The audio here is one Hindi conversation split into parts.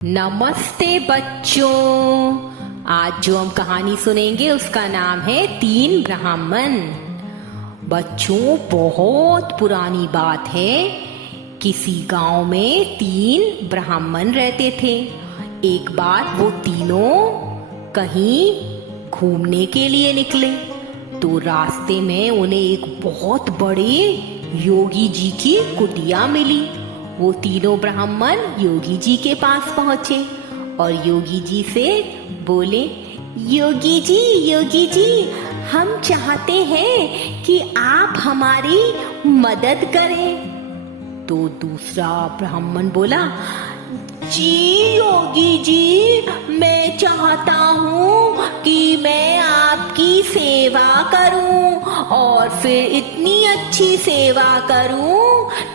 नमस्ते बच्चों। आज जो हम कहानी सुनेंगे उसका नाम है तीन ब्राह्मण। बच्चों, बहुत पुरानी बात है। किसी गांव में तीन ब्राह्मण रहते थे। एक बार वो तीनों कहीं घूमने के लिए निकले तो रास्ते में उन्हें एक बहुत बड़े योगी जी की कुटिया मिली। वो तीनों ब्राह्मण योगी जी के पास पहुंचे और योगी जी से बोले, योगी जी, हम चाहते हैं कि आप हमारी मदद करें। तो दूसरा ब्राह्मण बोला, जी योगी जी, मैं चाहता हूँ कि मैं आपकी सेवा करूँ और फिर इतनी अच्छी सेवा करूँ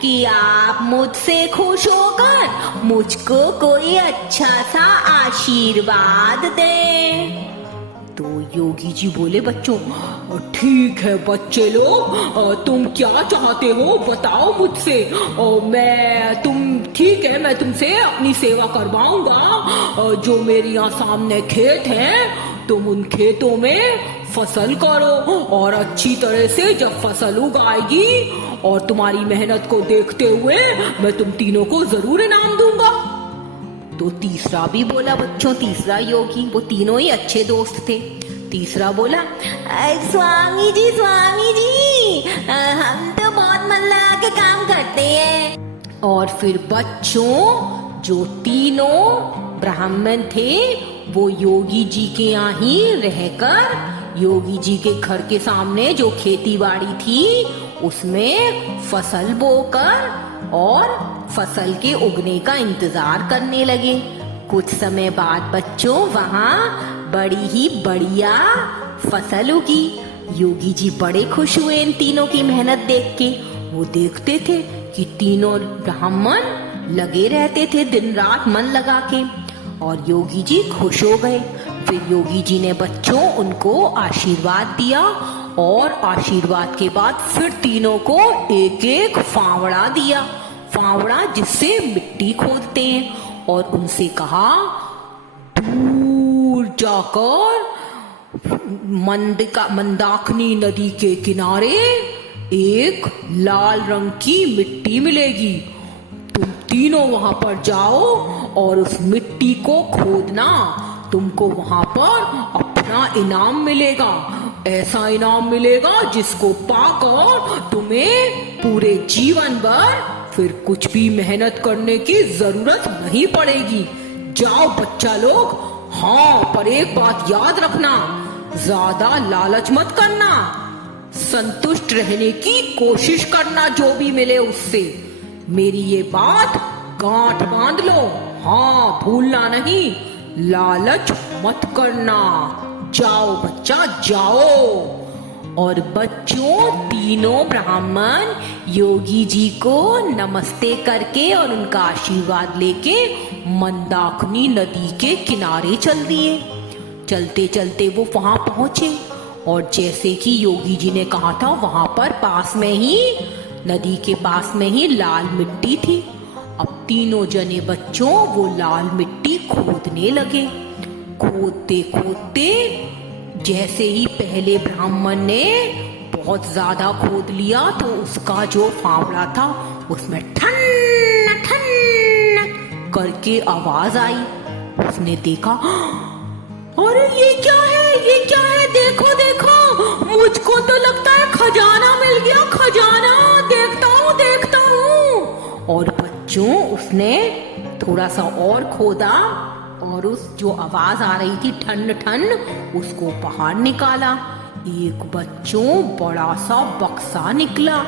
कि आप मुझसे खुश होकर मुझको कोई अच्छा सा आशीर्वाद दें। तो योगी जी बोले, बच्चों, ठीक है बच्चे लोग, तुम क्या चाहते हो बताओ मुझसे, और ठीक है, मैं तुमसे अपनी सेवा करवाऊंगा। जो मेरे यहाँ सामने खेत है, तुम उन खेतों में फसल करो और अच्छी तरह से जब फसल उगाएगी और तुम्हारी मेहनत को देखते हुए मैं तुम तीनों को जरूर इनाम दूंगा। तो तीसरा भी बोला, बच्चों, तीसरा योगी, वो तीनों ही अच्छे दोस्त थे। तीसरा बोला, स्वामी जी, हम तो बहुत मन लगा के काम करते हैं। और फिर बच्चों, जो तीनों ब्राह्मण थे वो योगी जी के यहाँ ही रहकर योगी जी के घर के सामने जो खेती बाड़ी थी उसमें फसल बोकर और फसल के उगने का इंतजार करने लगे। कुछ समय बाद बच्चों, वहाँ बड़ी ही बढ़िया फसल उगी। योगी जी बड़े खुश हुए इन तीनों की मेहनत देख के। वो देखते थे कि तीनों ब्राह्मण लगे रहते थे दिन रात मन लगा के, और योगी जी खुश हो गए। फिर योगी जी ने बच्चों उनको आशीर्वाद दिया और आशीर्वाद के बाद फिर तीनों को एक एक फावड़ा दिया, फावड़ा जिससे मिट्टी खोदते हैं, और उनसे कहा, दूर जाकर मंदाकिनी नदी के किनारे एक लाल रंग की मिट्टी मिलेगी। तुम तीनों वहां पर जाओ और उस मिट्टी को खोदना। तुमको वहां पर अपना इनाम मिलेगा, ऐसा इनाम मिलेगा जिसको पाकर तुम्हें पूरे जीवन भर फिर कुछ भी मेहनत करने की जरूरत नहीं पड़ेगी। जाओ बच्चा लोग। हाँ, पर एक बात याद रखना, ज्यादा लालच मत करना, संतुष्ट रहने की कोशिश करना जो भी मिले उससे। मेरी ये बात गांठ बांध लो। हाँ, भूलना नहीं, लालच मत करना। जाओ बच्चा, जाओ। और बच्चों, तीनों ब्राह्मण योगी जी को नमस्ते करके और उनका आशीर्वाद लेके मंदाकिनी नदी के किनारे चल दिए। चलते चलते वो वहां पहुंचे और जैसे कि योगी जी ने कहा था, वहां पर पास में ही, नदी के पास में ही लाल मिट्टी थी। अब तीनों जने बच्चों वो लाल मिट्टी खोदने लगे। खोदते खोदते जैसे ही पहले ब्राह्मण ने बहुत ज्यादा खोद लिया तो उसका जो फावड़ा था उसमें ठन ठन करके आवाज आई। उसने देखा, अरे ये क्या है, देखो मुझको तो लगता है खजाना मिल गया, खजाना, देखता हूँ। और बच्चों, उसने थोड़ा सा और खोदा और उस जो आवाज आ रही थी ठन ठन, उसको बाहर निकाला। एक बच्चों बड़ा सा बक्सा निकला।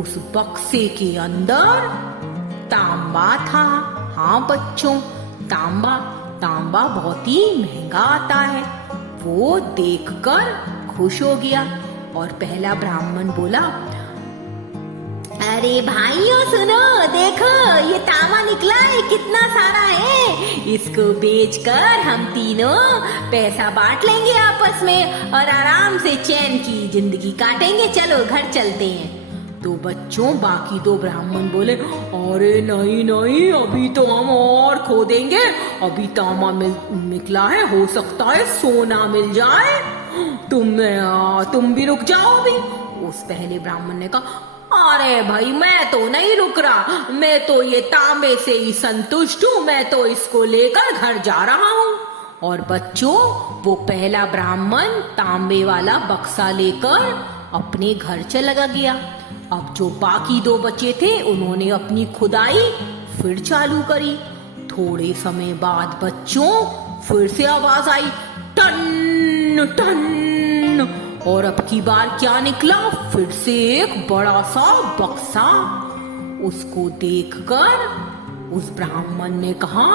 उस बक्से के अंदर तांबा था। हाँ बच्चों, तांबा बहुत ही महंगा आता है। वो देखकर खुश हो गया और पहला ब्राह्मण बोला, अरे भाइयों सुनो, देखो ये तांबा निकला है, कितना सारा है। इसको बेचकर हम तीनों पैसा बांट लेंगे आपस में और आराम से चैन की जिंदगी काटेंगे। चलो घर चलते हैं। तो बच्चों बाकी दो ब्राह्मण बोले, अरे नहीं नहीं, अभी तो हम और खोदेंगे, अभी तांबा निकला है, हो सकता है सोना मिल जाए, तुम भी रुक जाओ अभी। उस पहले ब्राह्मण ने कहा, अरे भाई मैं तो नहीं रुक रहा, मैं तो ये तांबे से ही संतुष्ट हूँ, मैं तो इसको लेकर घर जा रहा हूँ। और बच्चों वो पहला ब्राह्मण तांबे वाला बक्सा लेकर अपने घर चला गया। अब जो बाकी दो बचे थे उन्होंने अपनी खुदाई फिर चालू करी। थोड़े समय बाद बच्चों फिर से आवाज आई, टन टन, और अब की बार क्या निकला, फिर से एक बड़ा सा बक्सा। उसको देखकर उस ब्राह्मण ने कहा,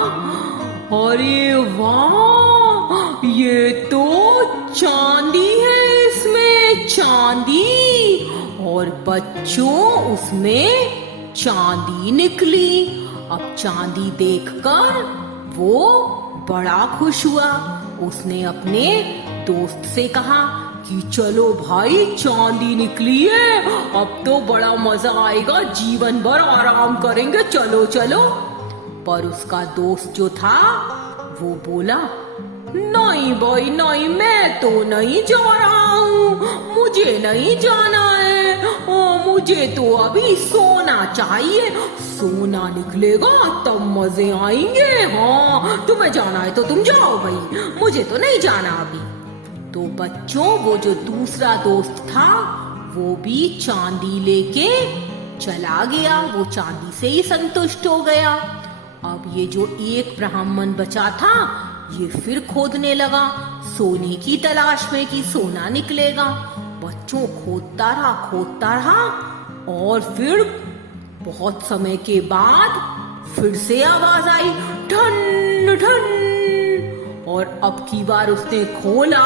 अरे वाह, ये तो चांदी है, इसमें चांदी। और बच्चों उसमें चांदी निकली। अब चांदी देखकर वो बड़ा खुश हुआ। उसने अपने दोस्त से कहा कि चलो भाई, चांदी निकली है, अब तो बड़ा मजा आएगा, जीवन भर आराम करेंगे, चलो चलो। पर उसका दोस्त जो था वो बोला, नहीं भाई नहीं, मैं तो नहीं जा रहा हूँ, मुझे नहीं जाना है, मुझे तो अभी सोना चाहिए, सोना निकलेगा तब मजे आएंगे। हाँ तुम्हें जाना है तो तुम जाओ भाई, मुझे तो नहीं जाना अभी। तो बच्चों वो जो दूसरा दोस्त था वो भी चांदी लेके चला गया, वो चांदी से ही संतुष्ट हो गया। अब ये जो एक ब्राह्मण बचा था ये फिर खोदने लगा सोने की तलाश में कि सोना निकलेगा। बच्चों खोदता रहा और फिर बहुत समय के बाद फिर से आवाज आई, ठन ठन। और अब की बार उसने खोला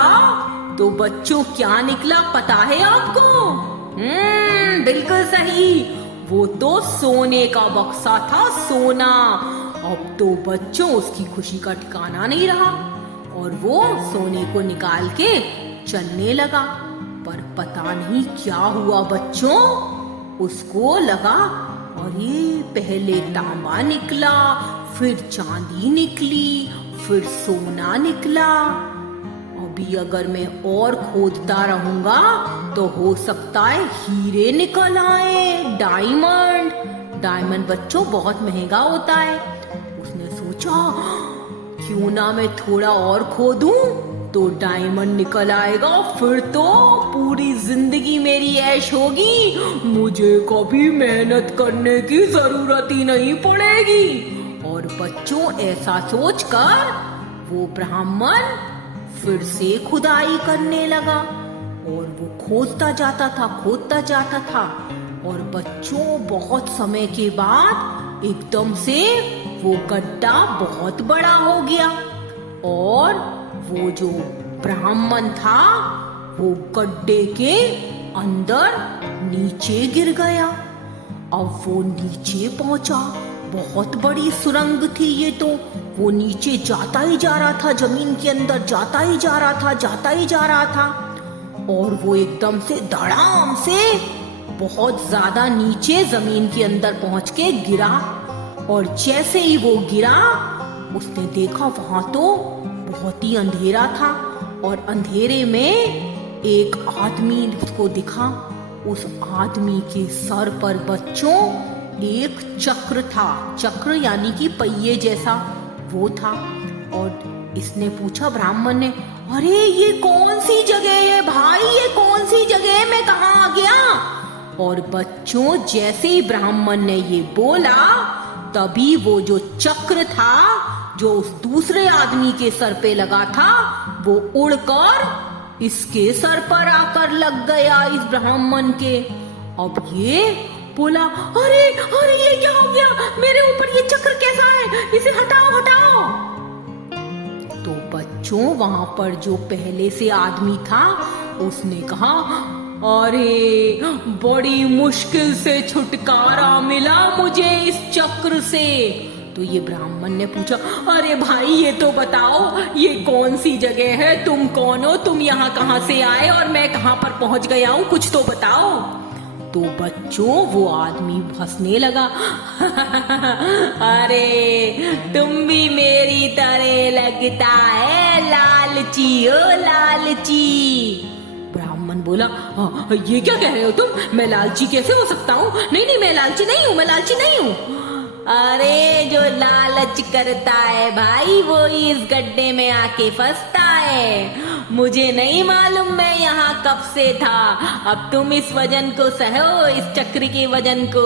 तो बच्चों क्या निकला पता है आपको? बिल्कुल सही, वो तो सोने का बक्सा था, सोना। अब तो बच्चों उसकी खुशी का ठिकाना नहीं रहा और वो सोने को निकाल के चलने लगा। पर पता नहीं क्या हुआ बच्चों, उसको लगा अरे पहले तांबा निकला, फिर चांदी निकली, फिर सोना निकला। अभी अगर मैं और खोदता रहूंगा तो हो सकता है हीरे निकल आए, डायमंड बच्चों बहुत महंगा होता है। उसने सोचा क्यों ना मैं थोड़ा और खोदूं तो डायमंड निकल आएगा, फिर तो पूरी जिंदगी मेरी ऐश होगी, मुझे कभी मेहनत करने की जरूरत ही नहीं पड़ेगी। और बच्चों ऐसा सोचकर वो ब्राह्मण फिर से खुदाई करने लगा और वो खोदता जाता था। और बच्चों बहुत समय के बाद एकदम से वो गड्ढा बहुत बड़ा हो गया और वो जो ब्राह्मण था वो गड्ढे के अंदर नीचे गिर गया। अब वो नीचे पहुंचा, बहुत बड़ी सुरंग थी ये तो, वो नीचे जाता ही जा रहा था, जमीन के अंदर जाता ही जा रहा था। और वो एकदम से धड़ाम से बहुत ज्यादा नीचे जमीन के अंदर पहुंच के गिरा। और जैसे ही वो गिरा उसने देखा वहां तो बहुत ही अंधेरा था और अंधेरे में एक आदमी उसको दिखा। उस आदमी के सर पर बच्चों एक चक्र था, चक्र यानी कि पहिए जैसा वो था। और इसने पूछा ब्राह्मण ने, अरे ये कौन सी जगह है भाई, ये कौन सी जगह है, मैं कहाँ आ गया? और बच्चों जैसे ही ब्राह्मण ने ये बोला तभी वो जो चक्र था जो उस दूसरे आदमी के सर पे लगा था वो उड़कर इसके सर पर आकर लग गया, इस ब्राह्मण के। अब ये बोला, अरे ये क्या हो गया, मेरे ऊपर ये चक्र कैसा है, इसे हटाओ। तो बच्चों वहां पर जो पहले से आदमी था उसने कहा, अरे बड़ी मुश्किल से छुटकारा मिला मुझे इस चक्र से। तो ये ब्राह्मण ने पूछा, अरे भाई ये तो बताओ ये कौन सी जगह है, तुम कौन हो, तुम यहाँ कहाँ से आए और मैं कहाँ पर पहुंच गया हूँ, कुछ तो बताओ। तो बच्चों वो आदमी हंसने लगा। अरे तुम भी मेरी तरह लगता है लालची, ओ लालची। ब्राह्मण बोला, ये क्या कह रहे हो तुम? मैं लालची कैसे हो सकता हूँ? नहीं नहीं, मैं लालची नहीं हूँ, मैं लालची नहीं हूँ। अरे जो लालच करता है भाई वो ही इस गड्ढे में आके फंसता है। मुझे नहीं मालूम मैं यहाँ कब से था। अब तुम इस वजन को सहो, इस चक्र के वजन को।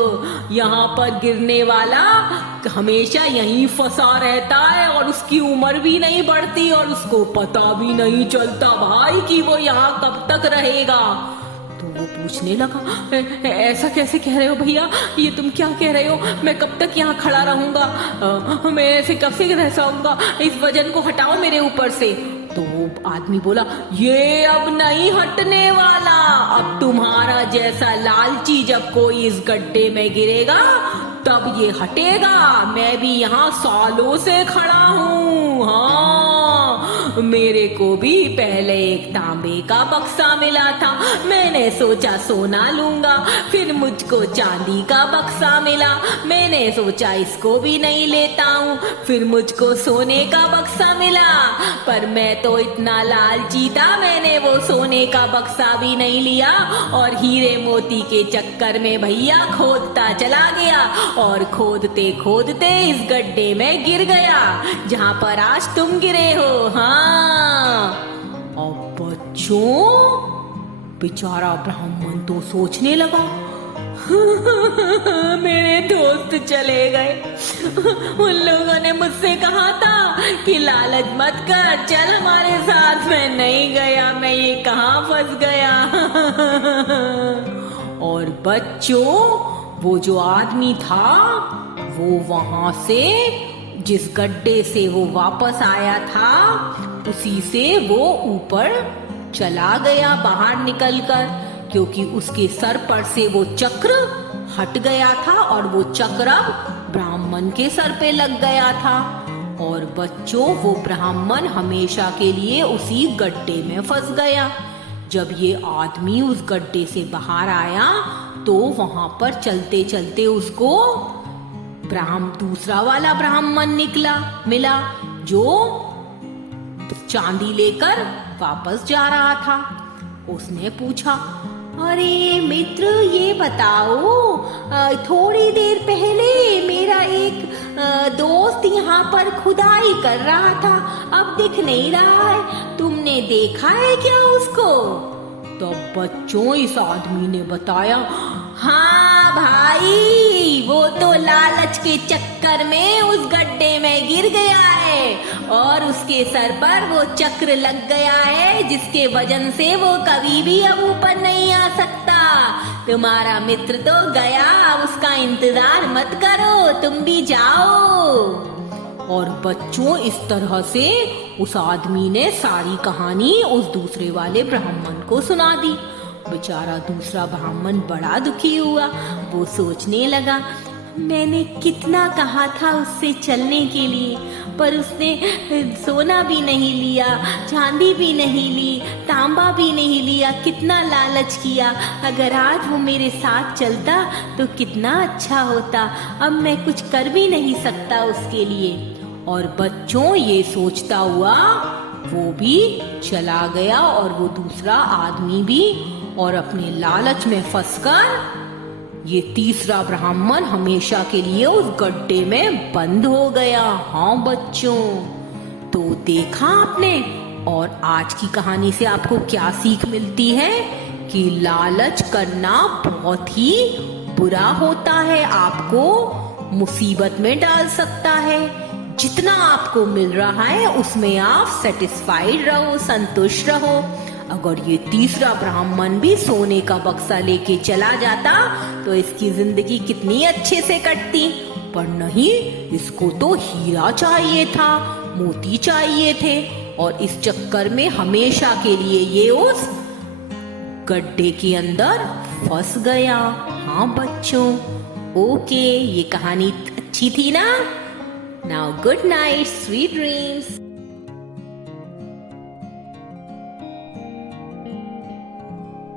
यहाँ पर गिरने वाला हमेशा यहीं फंसा रहता है और उसकी उम्र भी नहीं बढ़ती और उसको पता भी नहीं चलता भाई कि वो यहाँ कब तक रहेगा। तो वो पूछने लगा, ऐसा कैसे कह रहे हो भैया? ये तुम क्या कह रहे हो? मैं कब तक यहाँ खड़ा रहूंगा? मैं ऐसे कब से रह सकूंगा? इस वजन को हटाओ मेरे ऊपर से। तो वो आदमी बोला, ये अब नहीं हटने वाला। अब तुम्हारा जैसा लालची जब कोई इस गड्ढे में गिरेगा तब ये हटेगा। मैं भी यहाँ सालों से खड़ा हूँ। हाँ, मेरे को भी पहले एक तांबे का बक्सा मिला था। मैंने सोचा सोना लूंगा, फिर मुझको चांदी का बक्सा मिला। मैंने सोचा इसको भी नहीं लेता हूँ, फिर मुझको सोने का बक्सा मिला। पर मैं तो इतना लालची था, मैंने वो सोने का बक्सा भी नहीं लिया और हीरे मोती के चक्कर में भैया खोदता चला गया और खोदते खोदते इस गड्ढे में गिर गया जहाँ पर आज तुम गिरे हो। हाँ, और बच्चों बेचारा ब्राह्मण तो सोचने लगा, मेरे दोस्त चले गए। उन लोगों ने मुझसे कहा था कि लालच मत कर, चल हमारे साथ। मैं नहीं गया, मैं ये कहाँ फंस गया। और बच्चों वो जो आदमी था वो वहां से, जिस गड्ढे से वो वापस आया था उसी से वो ऊपर चला गया बाहर निकलकर, क्योंकि उसके सर पर से वो चक्र हट गया था और वो चक्र अब ब्राह्मण के सर पे लग गया था। और बच्चों वो ब्राह्मण हमेशा के लिए उसी गड्ढे में फंस गया। जब ये आदमी उस गड्ढे से बाहर आया तो वहां पर चलते चलते उसको दूसरा वाला ब्राह्मण मिला जो चांदी लेकर वापस जा रहा था। उसने पूछा, अरे मित्र ये बताओ, थोड़ी देर पहले मेरा एक दोस्त यहाँ पर खुदाई कर रहा था, अब दिख नहीं रहा है, तुमने देखा है क्या उसको? तो बच्चों इस आदमी ने बताया, हाँ भाई वो तो लालच के चक्कर में उस गड्ढे में गिर गया है और उसके सर पर वो चक्र लग गया है जिसके वजन से वो कभी भी अब ऊपर नहीं आ सकता। तुम्हारा मित्र तो गया, अब उसका इंतजार मत करो, तुम भी जाओ। और बच्चों इस तरह से उस आदमी ने सारी कहानी उस दूसरे वाले ब्राह्मण को सुना दी। बेचारा दूसरा ब्राह्मण बड़ा दुखी हुआ। वो सोचने लगा, मैंने कितना कहा था उससे चलने के लिए, पर उसने सोना भी नहीं लिया, चांदी भी नहीं ली, तांबा भी नहीं लिया, कितना लालच किया। अगर आज वो मेरे साथ चलता तो कितना अच्छा होता। अब मैं कुछ कर भी नहीं सकता उसके लिए। और बच्चों ये सोचता हुआ वो भी चला गया और वो दूसरा आदमी भी, और अपने लालच में फंसकर ये तीसरा ब्राह्मण हमेशा के लिए उस गड्ढे में बंद हो गया। हाँ बच्चों, तो देखा आपने। और आज की कहानी से आपको क्या सीख मिलती है कि लालच करना बहुत ही बुरा होता है, आपको मुसीबत में डाल सकता है। जितना आपको मिल रहा है उसमें आप सेटिस्फाइड रहो, संतुष्ट रहो। अगर ये तीसरा ब्राह्मण भी सोने का बक्सा लेके चला जाता तो इसकी जिंदगी कितनी अच्छे से कटती, पर नहीं, इसको तो हीरा चाहिए था, मोती चाहिए थे, और इस चक्कर में हमेशा के लिए ये उस गड्ढे के अंदर फंस गया। हाँ बच्चों, ओके, ये कहानी अच्छी थी ना? Now good night, sweet dreams.